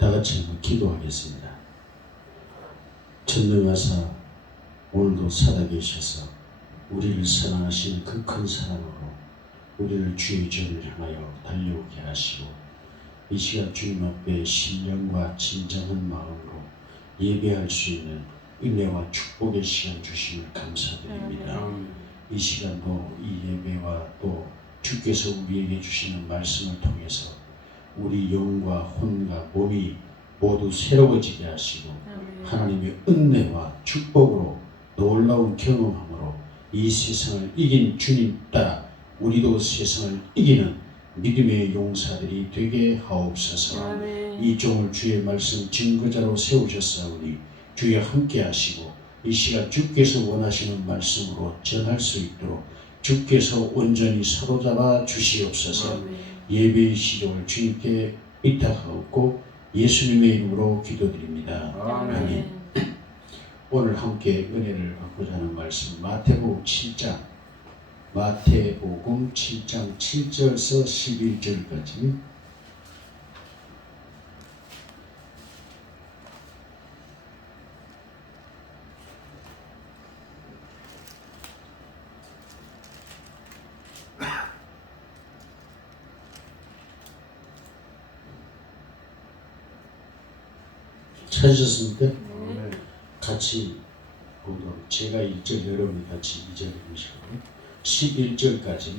다 같이 한번 기도하겠습니다. 전능하사 오늘도 살아계셔서 우리를 사랑하시는 그 큰 사랑으로 우리를 주의 전을 향하여 달려오게 하시고 이 시간 주님 앞에 신령과 진정한 마음으로 예배할 수 있는 은혜와 축복의 시간 주심을 감사드립니다. 이 시간도 이 예배와 또 주께서 우리에게 주시는 말씀을 통해서 우리 영과 혼과 몸이 모두 새로워지게 하시고 하나님의 은혜와 축복으로 놀라운 경험함으로 이 세상을 이긴 주님 따라 우리도 세상을 이기는 믿음의 용사들이 되게 하옵소서. 이 종을 주의 말씀 증거자로 세우셨사오니 주여 함께 하시고 이 시간 주께서 원하시는 말씀으로 전할 수 있도록 주께서 온전히 사로잡아 주시옵소서. 예배의 시종을 주님께 의탁하옵고 예수님의 이름으로 기도드립니다. 아멘. 오늘 함께 은혜를 받고자 하는 말씀 마태복음 7장 7절에서 11절까지 찾으셨습니까? 같이 보도록 제가 1절 여러분이 같이 2절 보시고 11절까지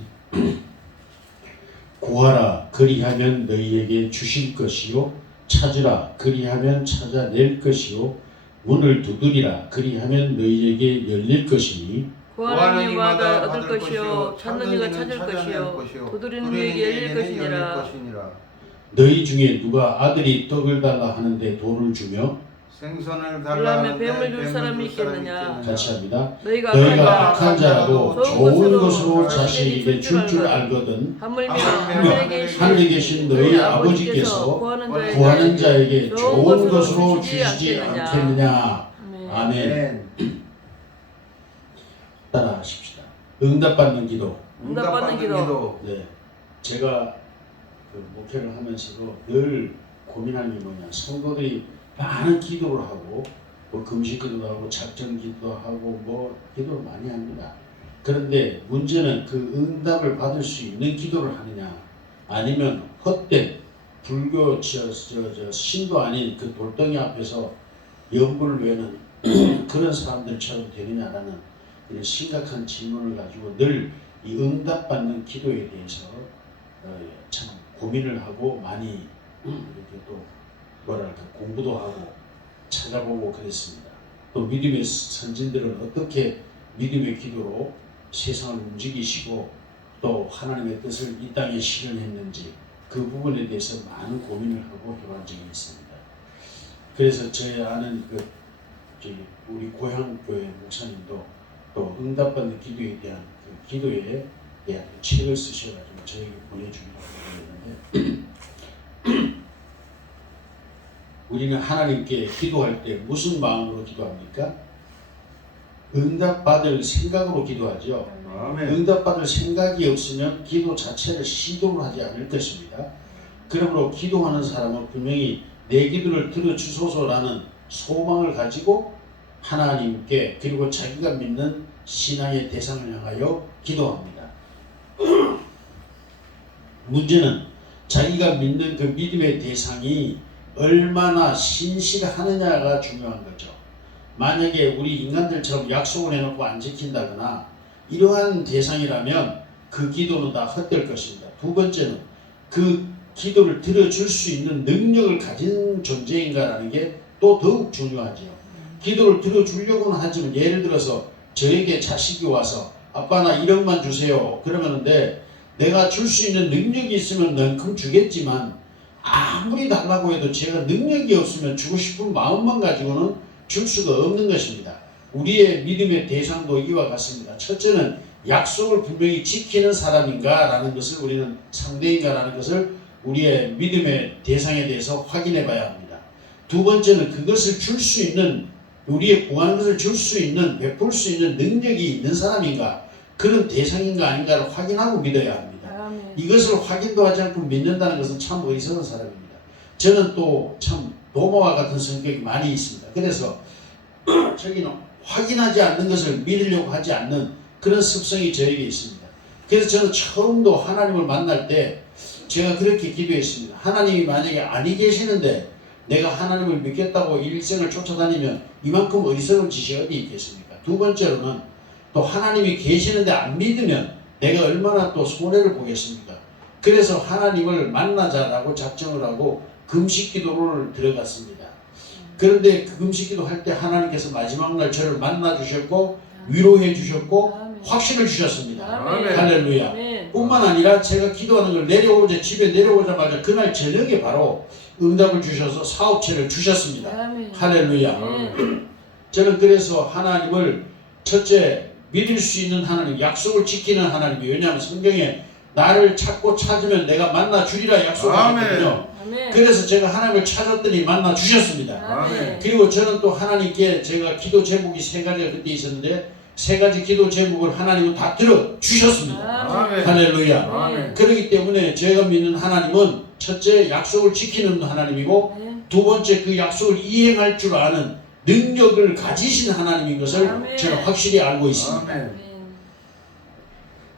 구하라 그리하면 너희에게 주실 것이요 찾으라 그리하면 찾아낼 것이요 문을 두드리라 그리하면 너희에게 열릴 것이니 구하는 이마다 얻을 것이요 찾는 이가 찾을 것이요 두드리는 이에게 열릴 것이니라. 너희 중에 누가 아들이 떡을 달라 하는데 돌을 주며 생선을 달라 하는데 뱀을 줄 사람이 있겠느냐. 같이 합니다. 너희가 악한 자라도 좋은 것으로 자식에게 줄 줄 알거든 하물며 하늘에 계신 너희 아버지께서 구하는 자에게 좋은 것으로 주시지 않겠느냐. 아멘. 따라 하십시다. 응답받는 기도. 응답받는 기도. 네, 제가 목회를 하면서도 늘 고민하는 게 뭐냐. 성도들이 많은 기도를 하고 뭐 금식 기도도 하고 작정 기도도 하고 뭐 기도를 많이 합니다. 그런데 문제는 그 응답을 받을 수 있는 기도를 하느냐 아니면 헛된 불교 신도 아닌 그 돌덩이 앞에서 연불을 외는 그런 사람들처럼 되느냐라는 이런 심각한 질문을 가지고 늘 이 응답받는 기도에 대해서 참 고민을 하고 많이 이렇게 또 뭐랄까 공부도 하고 찾아보고 그랬습니다. 또 믿음의 선진들은 어떻게 믿음의 기도로 세상을 움직이시고 또 하나님의 뜻을 이 땅에 실현했는지 그 부분에 대해서 많은 고민을 하고 해본 적이 있습니다. 그래서 저희 아는 우리 고향 교회 목사님도 또 응답받는 기도에 대한 그 기도에 대한 책을 쓰셔가지고 저에게 보내주기로 했는데 우리는 하나님께 기도할 때 무슨 마음으로 기도합니까? 응답받을 생각으로 기도하죠. 아멘. 응답받을 생각이 없으면 기도 자체를 시도를 하지 않을 것입니다. 그러므로 기도하는 사람은 분명히 내 기도를 들어주소서라는 소망을 가지고 하나님께 그리고 자기가 믿는 신앙의 대상을 향하여 기도합니다. 문제는 자기가 믿는 그 믿음의 대상이 얼마나 신실하느냐가 중요한 거죠. 만약에 우리 인간들처럼 약속을 해놓고 안 지킨다거나 이러한 대상이라면 그 기도는 다 헛될 것입니다. 두 번째는 그 기도를 들어줄 수 있는 능력을 가진 존재인가라는 게 또 더욱 중요하죠. 기도를 들어주려고는 하지만 예를 들어서 저에게 자식이 와서 아빠 나 1억만 주세요 그러면은데 내가 줄 수 있는 능력이 있으면 넌큼 주겠지만 아무리 달라고 해도 제가 능력이 없으면 주고 싶은 마음만 가지고는 줄 수가 없는 것입니다. 우리의 믿음의 대상도 이와 같습니다. 첫째는 약속을 분명히 지키는 사람인가 라는 것을 우리는 상대인가 라는 것을 우리의 믿음의 대상에 대해서 확인해 봐야 합니다. 두 번째는 그것을 줄 수 있는 우리의 구하는 것을 줄 수 있는 베풀 수 있는 능력이 있는 사람인가 그런 대상인가 아닌가를 확인하고 믿어야 합니다. 이것을 확인도 하지 않고 믿는다는 것은 참 어리석은 사람입니다. 저는 또 참 도마와 같은 성격이 많이 있습니다. 그래서 저기는 확인하지 않는 것을 믿으려고 하지 않는 그런 습성이 저에게 있습니다. 그래서 저는 처음도 하나님을 만날 때 제가 그렇게 기도했습니다. 하나님이 만약에 아니 계시는데 내가 하나님을 믿겠다고 일생을 쫓아다니면 이만큼 어리석은 짓이 어디 있겠습니까? 두 번째로는 또 하나님이 계시는데 안 믿으면 내가 얼마나 또 손해를 보겠습니까? 그래서 하나님을 만나자라고 작정을 하고 금식 기도를 들어갔습니다. 그런데 그 금식 기도 할 때 하나님께서 마지막 날 저를 만나 주셨고 위로해 주셨고 확신을 주셨습니다. 아멘. 할렐루야. 아멘. 뿐만 아니라 제가 기도하는 걸 집에 내려오자마자 그날 저녁에 바로 응답을 주셔서 사업체를 주셨습니다. 아멘. 할렐루야. 아멘. 저는 그래서 하나님을 첫째 믿을 수 있는 하나님, 약속을 지키는 하나님이, 왜냐하면 성경에 나를 찾고 찾으면 내가 만나 주리라 약속하셨거든요. 아멘. 그래서 제가 하나님을 찾았더니 만나 주셨습니다. 아멘. 그리고 저는 또 하나님께 제가 기도 제목이 세 가지가 그때 있었는데 세 가지 기도 제목을 하나님은 다 들어 주셨습니다. 아멘. 할렐루야. 아멘. 그렇기 때문에 제가 믿는 하나님은 첫째 약속을 지키는 하나님이고 아멘. 두 번째 그 약속을 이행할 줄 아는 능력을 가지신 하나님인 것을 아멘. 저는 확실히 알고 있습니다. 아멘.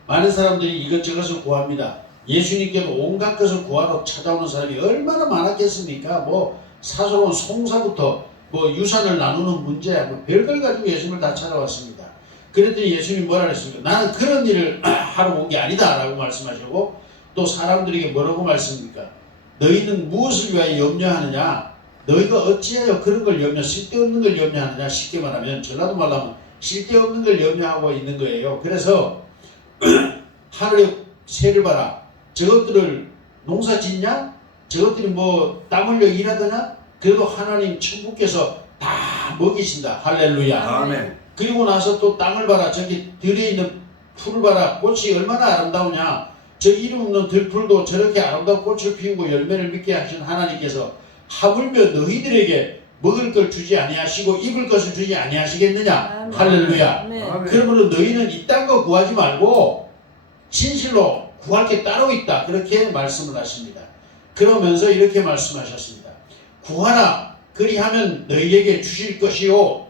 많은 사람들이 이것저것을 구합니다. 예수님께도 온갖 것을 구하러 찾아오는 사람이 얼마나 많았겠습니까? 뭐 사소로운 송사부터 뭐 유산을 나누는 문제, 뭐 별걸 가지고 예수님을 다 찾아왔습니다. 그랬더니 예수님이 뭐라 그랬습니까? 나는 그런 일을 하러 온 게 아니다 라고 말씀하시고 또 사람들에게 뭐라고 말씀합니까? 너희는 무엇을 위하여 염려하느냐? 너희가 어찌하여 그런 걸 쓸데없는 걸 염려하느냐? 쉽게 말하면 전라도 말로 하면 쓸데없는 걸 염려하고 있는 거예요. 그래서 하늘의 새를 봐라. 저것들을 농사 짓냐? 저것들이 뭐 땀 흘려 일하더냐? 그래도 하나님 천국께서 다 먹이신다. 할렐루야. 아멘. 그리고 나서 또 땅을 봐라. 저기 들에 있는 풀을 봐라. 꽃이 얼마나 아름다우냐. 저 이름 없는 들풀도 저렇게 아름다운 꽃을 피우고 열매를 맺게 하신 하나님께서 하물며 너희들에게 먹을 걸 주지 아니하시고 입을 것을 주지 아니하시겠느냐. 아멘. 할렐루야. 아멘. 그러므로 너희는 이딴 거 구하지 말고 진실로 구할 게 따로 있다. 그렇게 말씀을 하십니다. 그러면서 이렇게 말씀하셨습니다. 구하라. 그리하면 너희에게 주실 것이요.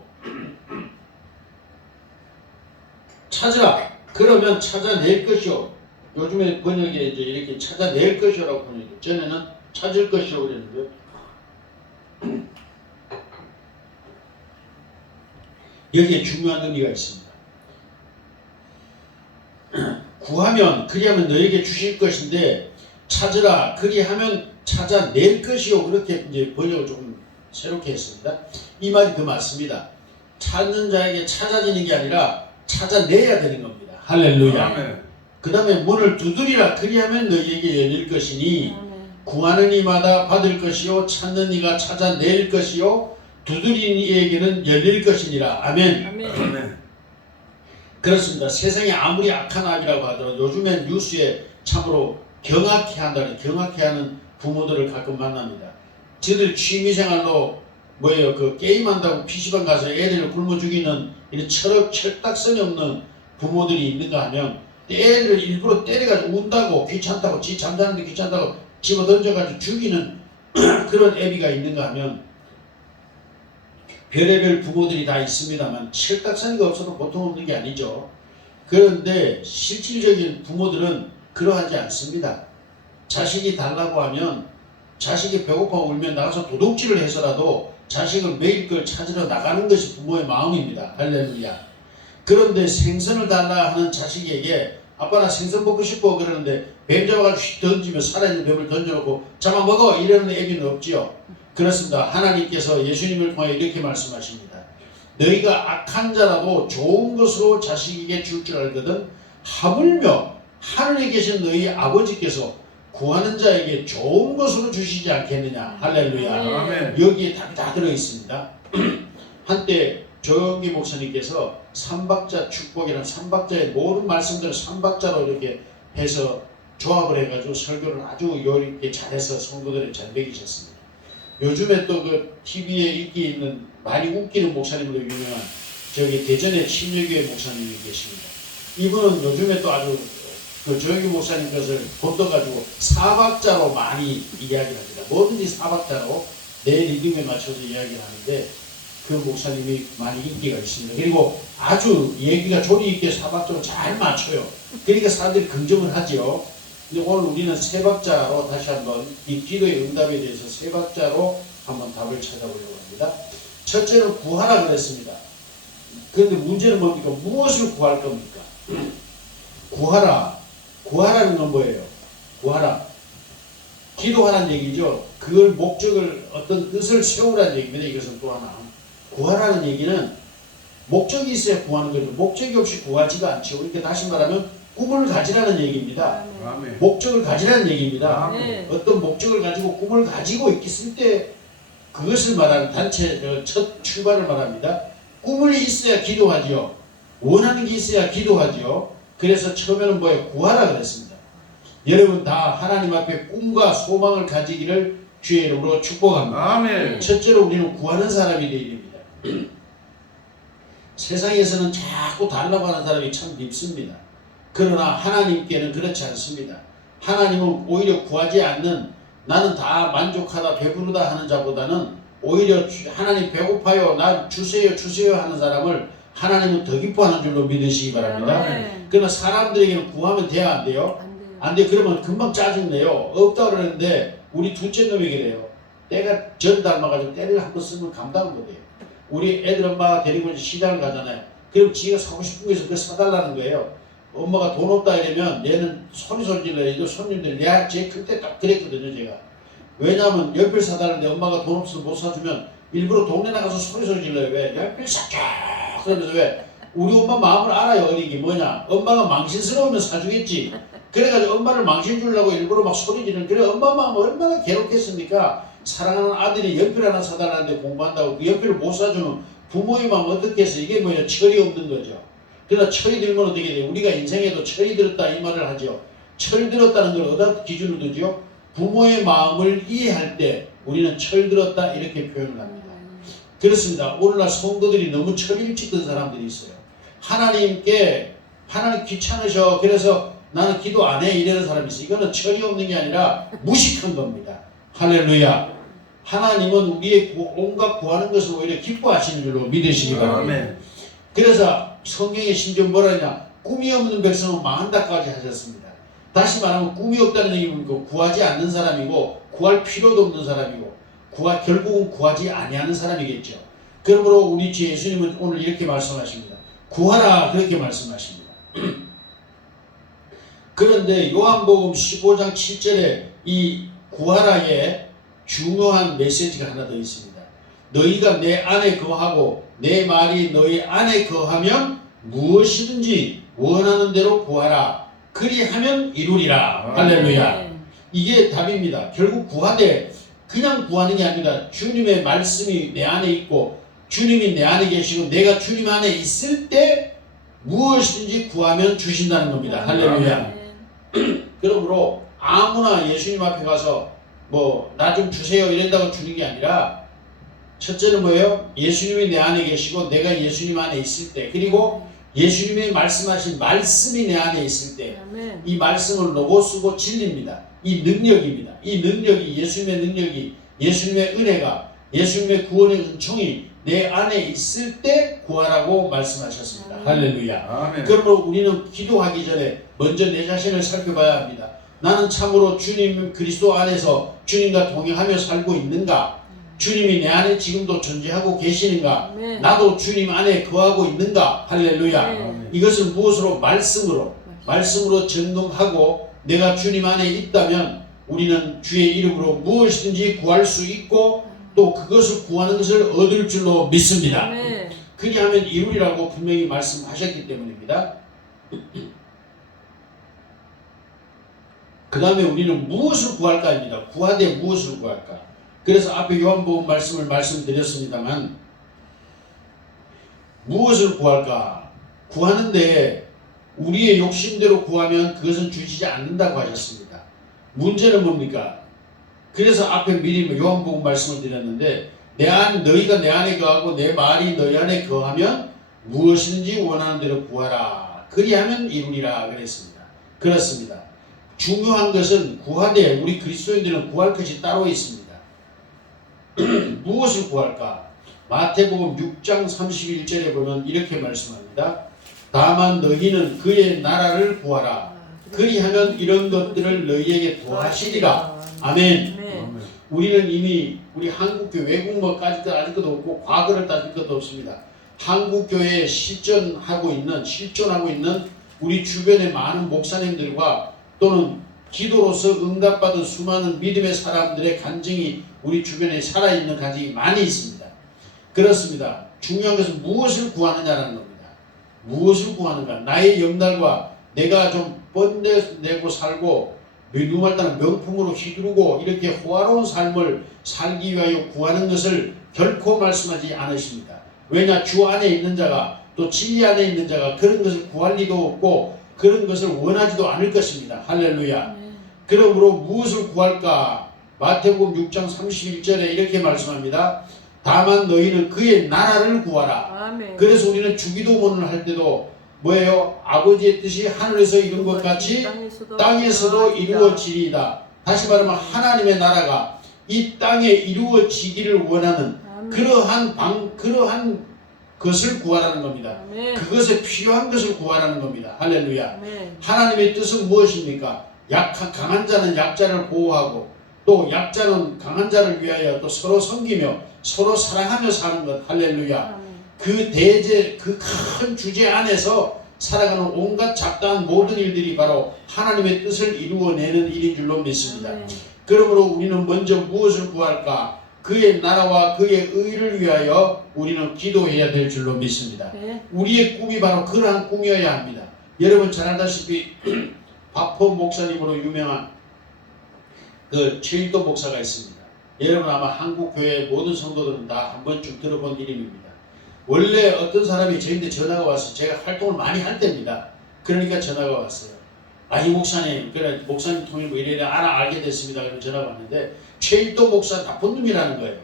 찾으라. 그러면 찾아낼 것이요. 요즘에 번역에 이제 이렇게 찾아낼 것이라고 번역해요. 전에는 찾을 것이요 그랬는데 여기에 중요한 의미가 있습니다. 구하면 그리하면 너에게 주실 것인데 찾으라 그리하면 찾아낼 것이요. 그렇게 이제 번역을 조금 새롭게 했습니다. 이 말이 그 맞습니다. 찾는 자에게 찾아지는 게 아니라 찾아내야 되는 겁니다. 할렐루야. 그 다음에 문을 두드리라 그리하면 너희에게 열릴 것이니 구하는 이마다 받을 것이요 찾는 이가 찾아낼 것이요 두드리는 이에게는 열릴 것이니라. 아멘. 아멘. 그렇습니다. 세상에 아무리 악한 아이라고 하더라도 요즘엔 뉴스에 참으로 경악해하는 부모들을 가끔 만납니다. 저들 취미생활로 그 게임한다고 PC방 가서 애들을 굶어 죽이는 이런 철딱선이 없는 부모들이 있는가 하면 애들을 일부러 때려가지고 운다고 귀찮다고 지 잠자는데 귀찮다고 집어 던져가지고 죽이는 그런 애비가 있는가 하면 별의별 부모들이 다 있습니다만 철딱선이가 없어도 보통 없는 게 아니죠. 그런데 실질적인 부모들은 그러하지 않습니다. 자식이 달라고 하면 자식이 배고파 울면 나가서 도둑질을 해서라도 자식을 먹일 걸 찾으러 나가는 것이 부모의 마음입니다. 할렐루야. 그런데 생선을 달라 하는 자식에게 아빠 나 생선 먹고 싶어 그러는데 뱀 잡아가지고 던지면 살아있는 뱀을 던져놓고 잡아 먹어 이러는 애비는 없지요. 그렇습니다. 하나님께서 예수님을 통해 이렇게 말씀하십니다. 너희가 악한 자라도 좋은 것으로 자식에게 줄 줄 알거든 하물며 하늘에 계신 너희 아버지께서 구하는 자에게 좋은 것으로 주시지 않겠느냐. 할렐루야. 아멘. 여기에 답이 다 들어있습니다. 한때 조영기 목사님께서 삼박자 축복이라는 삼박자의 모든 말씀들을 삼박자로 이렇게 해서 조합을 해가지고 설교를 아주 요리있게 잘해서 성도들을 잘 먹이셨습니다. 요즘에 또 그 TV에 인기 있는 많이 웃기는 목사님으로 유명한 저기 대전의 침례교회 목사님이 계십니다. 이분은 요즘에 또 아주 그 조영기 목사님 것을 본떠가지고 사박자로 많이 이야기를 합니다. 뭐든지 사박자로 내 리듬에 맞춰서 이야기를 하는데 그 목사님이 많이 인기가 있습니다. 그리고 아주 얘기가 조리 있게 사박자로 잘 맞춰요. 그러니까 사람들이 긍정을 하죠. 근데 오늘 우리는 세 박자로 다시 한번 이 기도의 응답에 대해서 세 박자로 한번 답을 찾아보려고 합니다. 첫째는 구하라 그랬습니다. 그런데 문제는 뭡니까? 무엇을 구할 겁니까? 구하라. 구하라는 건 뭐예요? 구하라. 기도하라는 얘기죠. 그걸 목적을 어떤 뜻을 세우라는 얘기입니다. 이것은 또 하나. 구하라는 얘기는 목적이 있어야 구하는 거죠. 목적이 없이 구하지가 않죠. 그러니까 다시 말하면 꿈을 가지라는 얘기입니다. 아멘. 목적을 가지라는 얘기입니다. 네. 어떤 목적을 가지고 꿈을 가지고 있을 때 그것을 말하는 단체 첫 출발을 말합니다. 꿈을 있어야 기도하지요. 원하는 게 있어야 기도하지요. 그래서 처음에는 뭐예요? 구하라 그랬습니다. 여러분 다 하나님 앞에 꿈과 소망을 가지기를 주의 이름으로 축복합니다. 아멘. 첫째로 우리는 구하는 사람이 되어야 됩니다. 세상에서는 자꾸 달라고 하는 사람이 참 밉습니다. 그러나 하나님께는 그렇지 않습니다. 하나님은 오히려 구하지 않는 나는 다 만족하다 배부르다 하는 자보다는 오히려 하나님 배고파요 나 주세요 주세요 하는 사람을 하나님은 더 기뻐하는 줄로 믿으시기 바랍니다. 네. 그러나 사람들에게는 구하면 돼야 안 돼요? 안 돼요. 안 돼. 그러면 금방 짜증내요. 없다 그러는데 우리 둘째 놈이 그래요. 때가 전 닮아가지고 때를 한 번 쓰면 감당을 못해요. 우리 애들 엄마가 데리고 시장을 가잖아요. 그럼 지가 사고 싶은 거 있어 그걸 사달라는 거예요. 엄마가 돈 없다 이러면 얘는 소리 질러요. 손님들 내가 제일 클 때 딱 그랬거든요. 제가. 왜냐하면 연필 사달라는데 엄마가 돈 없어서 못 사주면 일부러 동네 나가서 소리 질러요. 왜? 연필 사줘! 그러면서 왜? 우리 엄마 마음을 알아요. 어린 게 뭐냐? 엄마가 망신스러우면 사주겠지. 그래가지고 엄마를 망신 주려고 일부러 막 소리 지르는 그래 엄마 마음 얼마나 괴롭겠습니까? 사랑하는 아들이 연필 하나 사달라는데 공부한다고 그 연필을 못 사주면 부모의 마음 어떻게 해서 이게 뭐냐? 철이 없는 거죠. 그러나 철이 들면 어떻게 돼요? 우리가 인생에도 철이 들었다 이 말을 하죠. 철 들었다는 걸 어디다 기준을 두죠? 부모의 마음을 이해할 때 우리는 철 들었다 이렇게 표현을 합니다. 그렇습니다. 오늘날 성도들이 너무 철 일찍 든 사람들이 있어요. 하나님께 하나님 귀찮으셔 그래서 나는 기도 안 해 이러는 사람이 있어요. 이거는 철이 없는 게 아니라 무식한 겁니다. 할렐루야. 하나님은 우리의 온갖 구하는 것을 오히려 기뻐하시는 줄로 믿으시기 바랍니다. 아멘. 그래서 성경에 심지어 뭐라 하냐 꿈이 없는 백성은 망한다까지 하셨습니다. 다시 말하면 꿈이 없다는 얘기는 구하지 않는 사람이고 구할 필요도 없는 사람이고 결국은 구하지 아니하는 사람이겠죠. 그러므로 우리 주 예수님은 오늘 이렇게 말씀하십니다. 구하라 그렇게 말씀하십니다. 그런데 요한복음 15장 7절에 이 구하라에 중요한 메시지가 하나 더 있습니다. 너희가 내 안에 거하고 내 말이 너희 안에 거하면 무엇이든지 원하는 대로 구하라. 그리하면 이루리라. 할렐루야. 네. 이게 답입니다. 결국 구하되 그냥 구하는 게 아니라 주님의 말씀이 내 안에 있고 주님이 내 안에 계시고 내가 주님 안에 있을 때 무엇이든지 구하면 주신다는 겁니다. 할렐루야. 그러므로 아무나 예수님 앞에 가서 뭐 나 좀 주세요 이런다고 주는 게 아니라 첫째는 뭐예요? 예수님이 내 안에 계시고 내가 예수님 안에 있을 때 그리고 예수님이 말씀하신 말씀이 내 안에 있을 때 이 말씀을 로고스고 진리입니다. 이 능력입니다. 이 능력이 예수님의 능력이 예수님의 은혜가 예수님의 구원의 은총이 내 안에 있을 때 구하라고 말씀하셨습니다. 할렐루야. 아멘. 그러므로 우리는 기도하기 전에 먼저 내 자신을 살펴봐야 합니다. 나는 참으로 주님 그리스도 안에서 주님과 동행하며 살고 있는가? 주님이 내 안에 지금도 존재하고 계시는가? 네. 나도 주님 안에 거하고 있는가? 할렐루야. 네. 이것을 무엇으로? 말씀으로 점검하고 내가 주님 안에 있다면 우리는 주의 이름으로 무엇이든지 구할 수 있고 또 그것을 구하는 것을 얻을 줄로 믿습니다. 네. 그리하면 이루리라고 분명히 말씀하셨기 때문입니다. 그 다음에 우리는 무엇을 구할까입니다. 구하되 무엇을 구할까? 그래서 앞에 요한복음 말씀을 말씀드렸습니다만 무엇을 구할까? 구하는데 우리의 욕심대로 구하면 그것은 주시지 않는다고 하셨습니다. 문제는 뭡니까? 그래서 앞에 미리 요한복음 말씀을 드렸는데 너희가 내 안에 거하고 내 말이 너희 안에 거하면 무엇이든지 원하는 대로 구하라. 그리하면 이루리라 그랬습니다. 그렇습니다. 중요한 것은 구하되 우리 그리스도인들은 구할 것이 따로 있습니다. 무엇을 구할까? 마태복음 6장 31절에 보면 이렇게 말씀합니다. 다만 너희는 그의 나라를 구하라. 그리하면 이런 것들을 너희에게 더하시리라. 아멘. 네. 우리는 이미 우리 한국교회 외국뭐 따질 것도 없고 과거를 따질 것도 없습니다. 한국교회에 실존하고 있는 우리 주변의 많은 목사님들과 또는 기도로서 응답받은 수많은 믿음의 사람들의 간증이 우리 주변에 살아있는 간증이 많이 있습니다. 그렇습니다. 중요한 것은 무엇을 구하느냐라는 겁니다. 무엇을 구하는가? 나의 염달과 내가 좀 뻔내고 살고 누말따는 명품으로 휘두르고 이렇게 호화로운 삶을 살기 위하여 구하는 것을 결코 말씀하지 않으십니다. 왜냐? 주 안에 있는 자가 또 진리 안에 있는 자가 그런 것을 구할 리도 없고 그런 것을 원하지도 않을 것입니다. 할렐루야. 그러므로 무엇을 구할까? 마태복음 6장 31절에 이렇게 말씀합니다. 다만 너희는 그의 나라를 구하라. 아멘. 그래서 우리는 주기도문을 할 때도 뭐예요? 아버지의 뜻이 하늘에서 이룬 것 같이 땅에서도 이루어지리이다. 다시 말하면 하나님의 나라가 이 땅에 이루어지기를 원하는 그러한 것을 구하라는 겁니다. 아멘. 그것에 필요한 것을 구하라는 겁니다. 할렐루야. 아멘. 하나님의 뜻은 무엇입니까? 강한 자는 약자를 보호하고 또 약자는 강한 자를 위하여 또 서로 섬기며 서로 사랑하며 사는 것. 할렐루야. 아멘. 그 큰 주제 안에서 살아가는 온갖 잡다한 모든 일들이 바로 하나님의 뜻을 이루어내는 일인 줄로 믿습니다. 아멘. 그러므로 우리는 먼저 무엇을 구할까? 그의 나라와 그의 의를 위하여 우리는 기도해야 될 줄로 믿습니다. 네. 우리의 꿈이 바로 그러한 꿈이어야 합니다. 여러분 잘 알다시피 바포 목사님으로 유명한 그 최일도 목사가 있습니다. 여러분 아마 한국 교회 모든 성도들은 다 한 번쯤 들어본 이름입니다. 원래 어떤 사람이 저희한테 전화가 와서 제가 활동을 많이 할 때입니다. 그러니까 전화가 왔어요. 이 목사님, 그래 목사님 통해 뭐 이래 알게 됐습니다. 그래서 전화가 왔는데 최일도 목사 나쁜 놈이라는 거예요.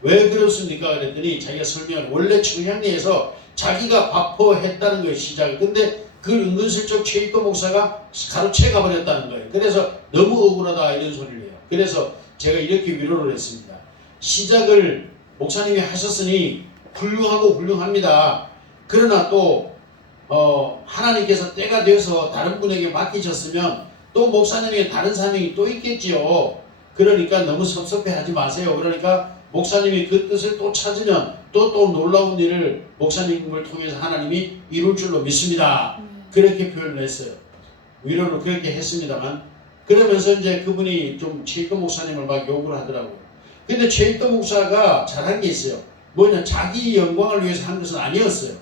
왜 그렇습니까? 그랬더니 자기가 설명을 원래 청량리에서 자기가 바포했다는 거예요. 시작을. 근데 그걸 은근슬쩍 최일도 목사가 가로채 가버렸다는 거예요. 그래서 너무 억울하다 이런 소리를 해요. 그래서 제가 이렇게 위로를 했습니다. 시작을 목사님이 하셨으니 훌륭합니다. 그러나 또 하나님께서 때가 되어서 다른 분에게 맡기셨으면 또 목사님에게 다른 사명이 또 있겠지요. 그러니까 너무 섭섭해하지 마세요. 그러니까 목사님이 그 뜻을 또 찾으면 또 놀라운 일을 목사님을 통해서 하나님이 이룰 줄로 믿습니다. 그렇게 표현을 했어요. 위로를 그렇게 했습니다만 그러면서 이제 그분이 좀 최일도 목사님을 막 욕을 하더라고요. 근데 최일도 목사가 잘한 게 있어요. 뭐냐? 자기 영광을 위해서 한 것은 아니었어요.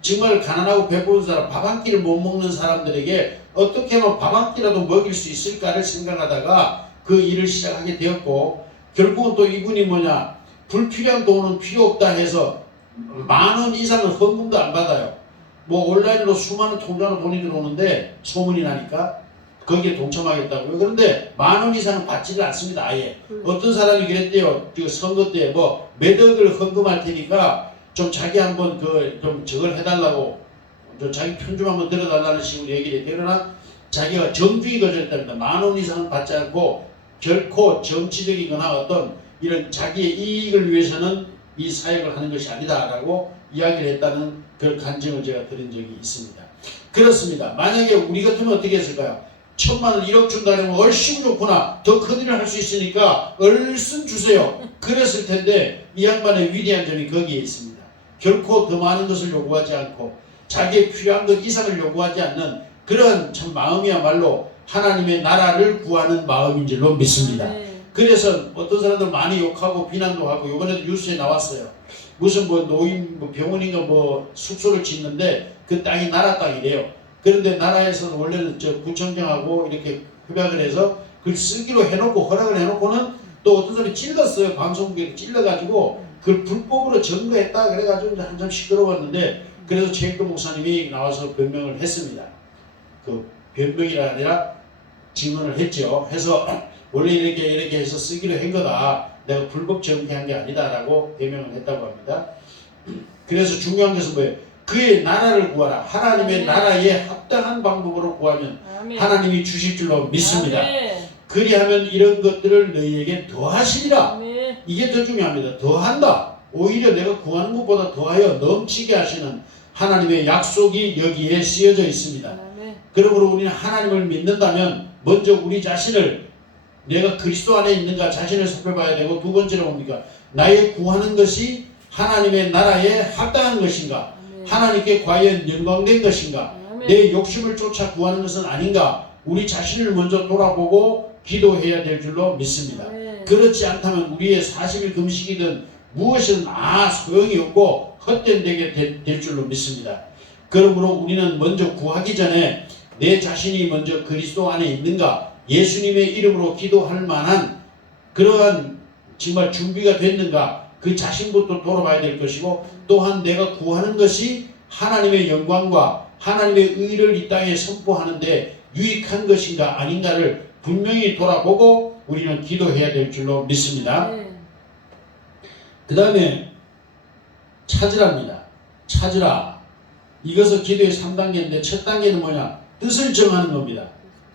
정말 가난하고 배부른 사람, 밥 한 끼를 못 먹는 사람들에게 어떻게 하면 밥 한 끼라도 먹일 수 있을까를 생각하다가 그 일을 시작하게 되었고 결국은 또 이분이 뭐냐? 불필요한 돈은 필요 없다 해서 10,000원 이상은 헌금도 안 받아요. 뭐 온라인으로 수많은 통장으로 돈이 들어오는데 소문이 나니까 거기에 동참하겠다고요. 그런데 10,000원 이상은 받지를 않습니다. 아예. 어떤 사람이 그랬대요. 그 선거 때 뭐 몇 억을 헌금할 테니까 좀 자기 한번 좀 저걸 해달라고 좀 자기 편 좀 한번 들어달라는 식으로 얘기를 해요. 그러나 자기가 정중히 거절했답니다. 10,000원 이상은 받지 않고 결코 정치적이거나 어떤 이런 자기의 이익을 위해서는 이 사역을 하는 것이 아니다라고 이야기를 했다는 그런 간증을 제가 들은 적이 있습니다. 그렇습니다. 만약에 우리 같으면 어떻게 했을까요? 1,000,000원 1억 준다면 얼씨구 좋구나. 더 큰 일을 할 수 있으니까 얼른 주세요. 그랬을 텐데 이 양반의 위대한 점이 거기에 있습니다. 결코 더 많은 것을 요구하지 않고 자기의 필요한 것 이상을 요구하지 않는 그런 참 마음이야말로 하나님의 나라를 구하는 마음인 줄로 믿습니다. 그래서 어떤 사람들 많이 욕하고 비난도 하고 이번에도 뉴스에 나왔어요. 무슨 뭐 노인 뭐 병원인가 뭐 숙소를 짓는데 그 땅이 나라 땅이래요. 그런데 나라에서는 원래는 저 구청장하고 이렇게 협약을 해서 그걸 쓰기로 해놓고 허락을 해놓고는 또 어떤 사람이 찔렀어요. 방송국에 찔러가지고 그걸 불법으로 점거했다 그래가지고 한참 시끄러웠는데 그래서 최일도 목사님이 나와서 변명을 했습니다. 그 변명이라 아니라 증언을 했죠. 해서 원래 이렇게 해서 쓰기로 한 거다. 내가 불법 점거한 게 아니다라고 변명을 했다고 합니다. 그래서 중요한 것은 뭐예요? 그의 나라를 구하라. 하나님의 나라에 합당한 방법으로 구하면 하나님이 주실 줄로 믿습니다. 그리하면 이런 것들을 너희에게 더하시리라. 이게 더 중요합니다. 더한다. 오히려 내가 구하는 것보다 더하여 넘치게 하시는 하나님의 약속이 여기에 쓰여져 있습니다. 아멘. 그러므로 우리는 하나님을 믿는다면 먼저 우리 자신을 내가 그리스도 안에 있는가 자신을 살펴봐야 되고, 두 번째는 뭡니까? 나의 구하는 것이 하나님의 나라에 합당한 것인가? 아멘. 하나님께 과연 영광된 것인가? 아멘. 내 욕심을 쫓아 구하는 것은 아닌가? 우리 자신을 먼저 돌아보고 기도해야 될 줄로 믿습니다. 아멘. 그렇지 않다면 우리의 40일 금식이든 무엇이든 소용이 없고 헛된 되게 될 줄로 믿습니다. 그러므로 우리는 먼저 구하기 전에 내 자신이 먼저 그리스도 안에 있는가, 예수님의 이름으로 기도할 만한 그러한 정말 준비가 됐는가, 그 자신부터 돌아봐야 될 것이고, 또한 내가 구하는 것이 하나님의 영광과 하나님의 의를 이 땅에 선포하는데 유익한 것인가 아닌가를 분명히 돌아보고 우리는 기도해야 될 줄로 믿습니다. 아멘. 그 다음에 찾으랍니다. 찾으라. 이것은 기도의 3단계인데 첫 단계는 뭐냐? 뜻을 정하는 겁니다.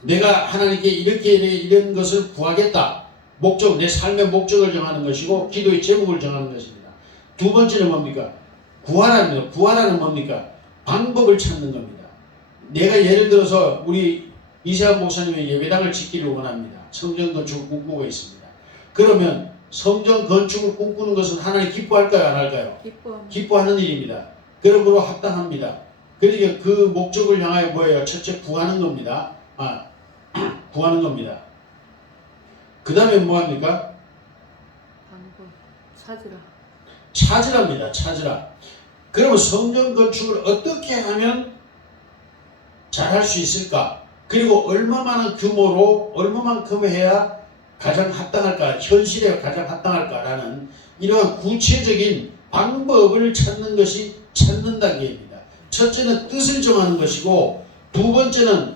내가 하나님께 이렇게 이런 것을 구하겠다. 목적, 내 삶의 목적을 정하는 것이고 기도의 제목을 정하는 것입니다. 두 번째는 뭡니까? 구하라는 구하라는 뭡니까? 방법을 찾는 겁니다. 내가 예를 들어서 우리 이세한 목사님의 예배당을 짓기를 원합니다. 성전 건축을 꿈꾸고 있습니다. 그러면 성전 건축을 꿈꾸는 것은 하나님 기뻐할까요? 안 할까요? 기뻐하는 일입니다. 그러므로 합당합니다. 그러니까 그 목적을 향하여 뭐예요? 첫째 구하는 겁니다. 구하는 겁니다. 그 다음에 뭐합니까? 방법 찾으라. 찾으랍니다. 찾으라. 그러면 성전 건축을 어떻게 하면 잘할 수 있을까? 그리고 얼마만한 규모로 얼마만큼 해야 가장 합당할까? 현실에 가장 합당할까라는 이러한 구체적인 방법을 찾는 것이 찾는 단계입니다. 첫째는 뜻을 정하는 것이고, 두 번째는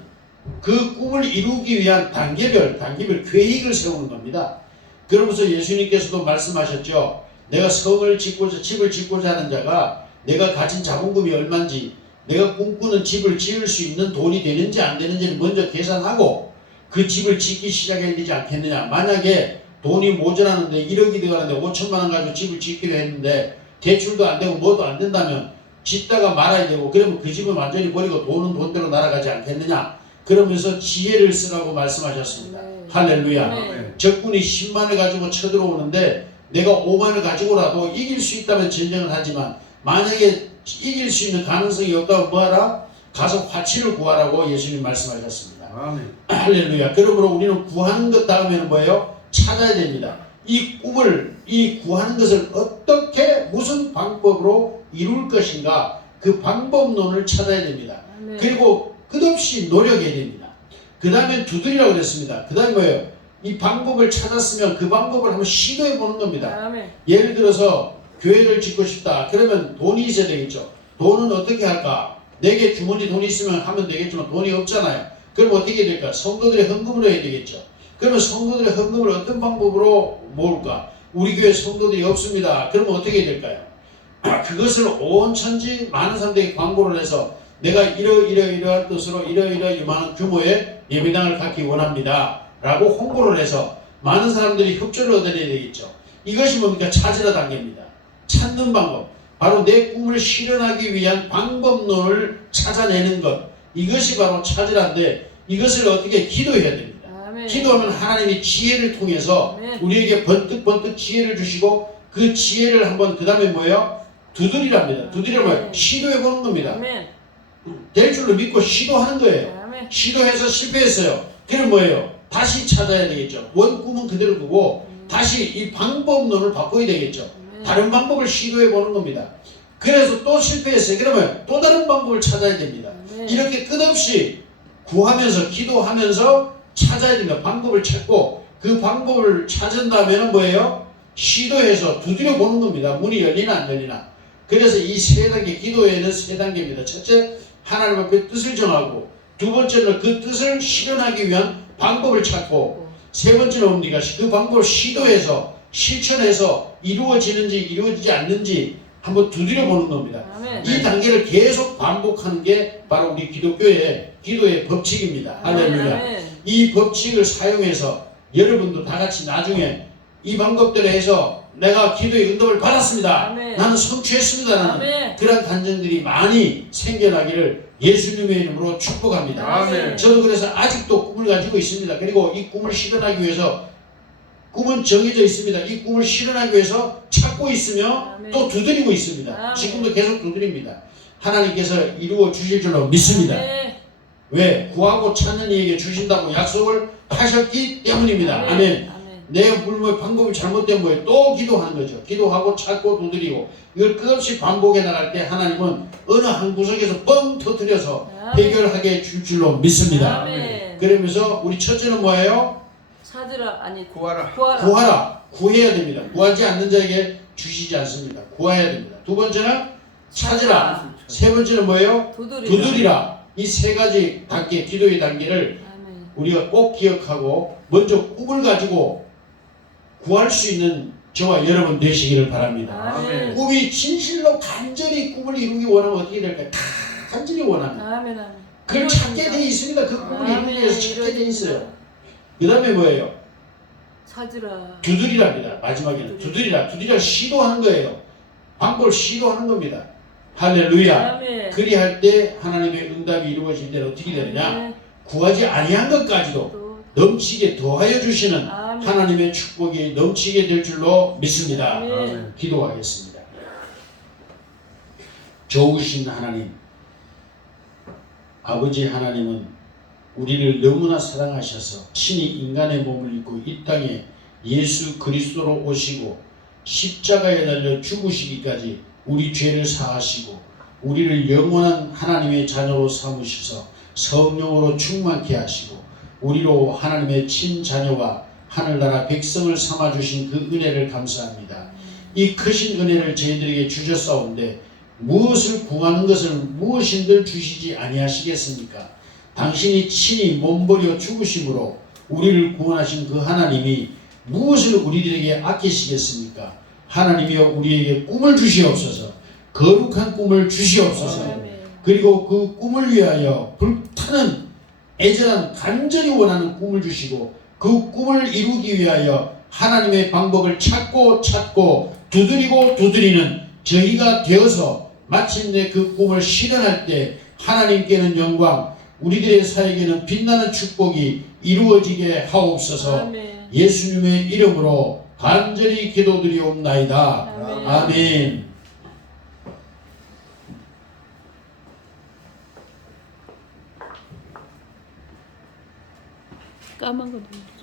그 꿈을 이루기 위한 단계별 계획을 세우는 겁니다. 그러면서 예수님께서도 말씀하셨죠. 내가 성을 짓고자, 집을 짓고자 하는 자가 내가 가진 자본금이 얼마인지, 내가 꿈꾸는 집을 지을 수 있는 돈이 되는지 안 되는지를 먼저 계산하고 그 집을 짓기 시작해야 되지 않겠느냐. 만약에 돈이 모자라는데 1억이 들어가는데 5천만 원 가지고 집을 짓기로 했는데 대출도 안 되고 뭐도 안 된다면 짓다가 말아야 되고, 그러면 그 집을 완전히 버리고 돈은 돈대로 날아가지 않겠느냐. 그러면서 지혜를 쓰라고 말씀하셨습니다. 할렐루야. 적군이 10만을 가지고 쳐들어오는데 내가 5만을 가지고라도 이길 수 있다면 전쟁을 하지만, 만약에 이길 수 있는 가능성이 없다면 뭐하라? 가서 화치를 구하라고 예수님 말씀하셨습니다. 아멘. 할렐루야. 그러므로 우리는 구하는 것 다음에는 뭐예요? 찾아야 됩니다. 이 꿈을, 이 구하는 것을 어떻게, 무슨 방법으로 이룰 것인가, 그 방법론을 찾아야 됩니다. 아멘. 그리고 끝없이 노력해야 됩니다. 그 다음에 두드리라고 그랬습니다. 그 다음에 뭐예요? 이 방법을 찾았으면 그 방법을 한번 시도해 보는 겁니다. 아멘. 예를 들어서 교회를 짓고 싶다. 그러면 돈이 있어야 되겠죠. 돈은 어떻게 할까? 내게 주머니 돈이 있으면 하면 되겠지만 돈이 없잖아요. 그럼 어떻게 될까? 성도들의 헌금을 해야 되겠죠. 그러면 성도들의 헌금을 어떤 방법으로 모을까? 우리 교회 성도들이 없습니다. 그러면 어떻게 될까요? 그것을 온 천지 많은 사람들에게 광고를 해서 내가 이러이러한 뜻으로 이러이러한 규모의 예배당을 갖기 원합니다. 라고 홍보를 해서 많은 사람들이 협조를 얻어내야 되겠죠. 이것이 뭡니까? 찾으라 단계입니다. 찾는 방법. 바로 내 꿈을 실현하기 위한 방법론을 찾아내는 것. 이것이 바로 찾으라인데, 이것을 어떻게 기도해야 됩니다. 아멘. 기도하면 하나님이 지혜를 통해서 아멘. 우리에게 번뜩번뜩 지혜를 주시고, 그 지혜를 한번 그 다음에 뭐예요? 두드리랍니다. 두드리면 시도해보는 겁니다. 아멘. 될 줄로 믿고 시도하는 거예요. 아멘. 시도해서 실패했어요. 그럼 뭐예요? 다시 찾아야 되겠죠. 원 꿈은 그대로 두고 다시 이 방법론을 바꿔야 되겠죠. 다른 방법을 시도해 보는 겁니다. 그래서 또 실패했어요. 그러면 또 다른 방법을 찾아야 됩니다. 이렇게 끝없이 구하면서 기도하면서 찾아야 됩니다. 방법을 찾고, 그 방법을 찾은 다음에는 뭐예요? 시도해서 두드려 보는 겁니다. 문이 열리나 안 열리나. 그래서 이 세 단계, 기도에는 세 단계입니다. 첫째, 하나님 앞에 뜻을 정하고, 두 번째는 그 뜻을 실현하기 위한 방법을 찾고, 세 번째는 뭡니까? 그 방법을 시도해서 실천해서 이루어지는지 이루어지지 않는지 한번 두드려 보는 겁니다. 아멘. 이 단계를 계속 반복하는 게 바로 우리 기독교의 기도의 법칙입니다. 할렐루야. 아멘. 이 법칙을 사용해서 여러분도 다 같이 나중에 이 방법대로 해서 내가 기도의 응답을 받았습니다. 아멘. 나는 성취했습니다라는 아멘. 그런 간증들이 많이 생겨나기를 예수님의 이름으로 축복합니다. 아멘. 저도 그래서 아직도 꿈을 가지고 있습니다. 그리고 이 꿈을 실현하기 위해서 꿈은 정해져 있습니다. 이 꿈을 실현하기 위해서 찾고 있으며 아멘. 또 두드리고 있습니다. 아멘. 지금도 계속 두드립니다. 하나님께서 이루어 주실 줄로 믿습니다. 아멘. 왜? 구하고 찾는 이에게 주신다고 약속을 하셨기 때문입니다. 아멘. 아멘. 내 물의 방법이 잘못된 거예요. 또 기도하는 거죠. 기도하고 찾고 두드리고 이걸 끝없이 반복해 나갈 때 하나님은 어느 한 구석에서 뻥 터뜨려서 아멘. 해결하게 줄 줄로 믿습니다. 아멘. 그러면서 우리 첫째는 뭐예요? 찾으라 아니 구하라. 구하라. 구해야 됩니다. 구하지 않는 자에게 주시지 않습니다. 구해야 됩니다. 두 번째는 찾으라. 세 번째는 뭐예요? 두드리라. 이 세 가지 단계, 기도의 단계를 아멘. 우리가 꼭 기억하고 먼저 꿈을 가지고 구할 수 있는 저와 여러분 되시기를 바랍니다. 아멘. 꿈이 진실로 간절히 꿈을 이루기 원하면 어떻게 될까요? 다 간절히 원합니다. 아멘. 아멘. 그걸 찾게 돼 있습니다. 그 꿈을 이루기 위해서 찾게 돼 있어요. 그 다음에 뭐예요? 찾으라. 두드리랍니다. 마지막에는 두드리라. 두드리라 시도하는 거예요. 방법을 시도하는 겁니다. 할렐루야. 아멘. 그리할 때 하나님의 응답이 이루어질 때는 어떻게 되느냐? 아멘. 구하지 아니한 것까지도 또 넘치게 더하여 주시는 아멘. 하나님의 축복이 넘치게 될 줄로 믿습니다. 아멘. 기도하겠습니다. 좋으신 하나님, 아버지 하나님은 우리를 너무나 사랑하셔서 친히 인간의 몸을 입고 이 땅에 예수 그리스도로 오시고 십자가에 달려 죽으시기까지 우리 죄를 사하시고 우리를 영원한 하나님의 자녀로 삼으셔서 성령으로 충만케 하시고 우리로 하나님의 친자녀와 하늘나라 백성을 삼아주신 그 은혜를 감사합니다. 이 크신 은혜를 저희들에게 주셨사온데 무엇을 구하는 것을 무엇인들 주시지 아니하시겠습니까? 당신이 친히 몸버려 죽으심으로 우리를 구원하신 그 하나님이 무엇을 우리들에게 아끼시겠습니까? 하나님이여 우리에게 꿈을 주시옵소서. 거룩한 꿈을 주시옵소서. 아멘. 그리고 그 꿈을 위하여 불타는 애절한 간절히 원하는 꿈을 주시고 그 꿈을 이루기 위하여 하나님의 방법을 찾고 두드리고 두드리는 저희가 되어서 마침내 그 꿈을 실현할 때 하나님께는 영광, 우리들의 사에게는 빛나는 축복이 이루어지게 하옵소서. 아멘. 예수님의 이름으로 간절히 기도드리옵나이다. 아멘. 아멘. 까만 거 눌러줘.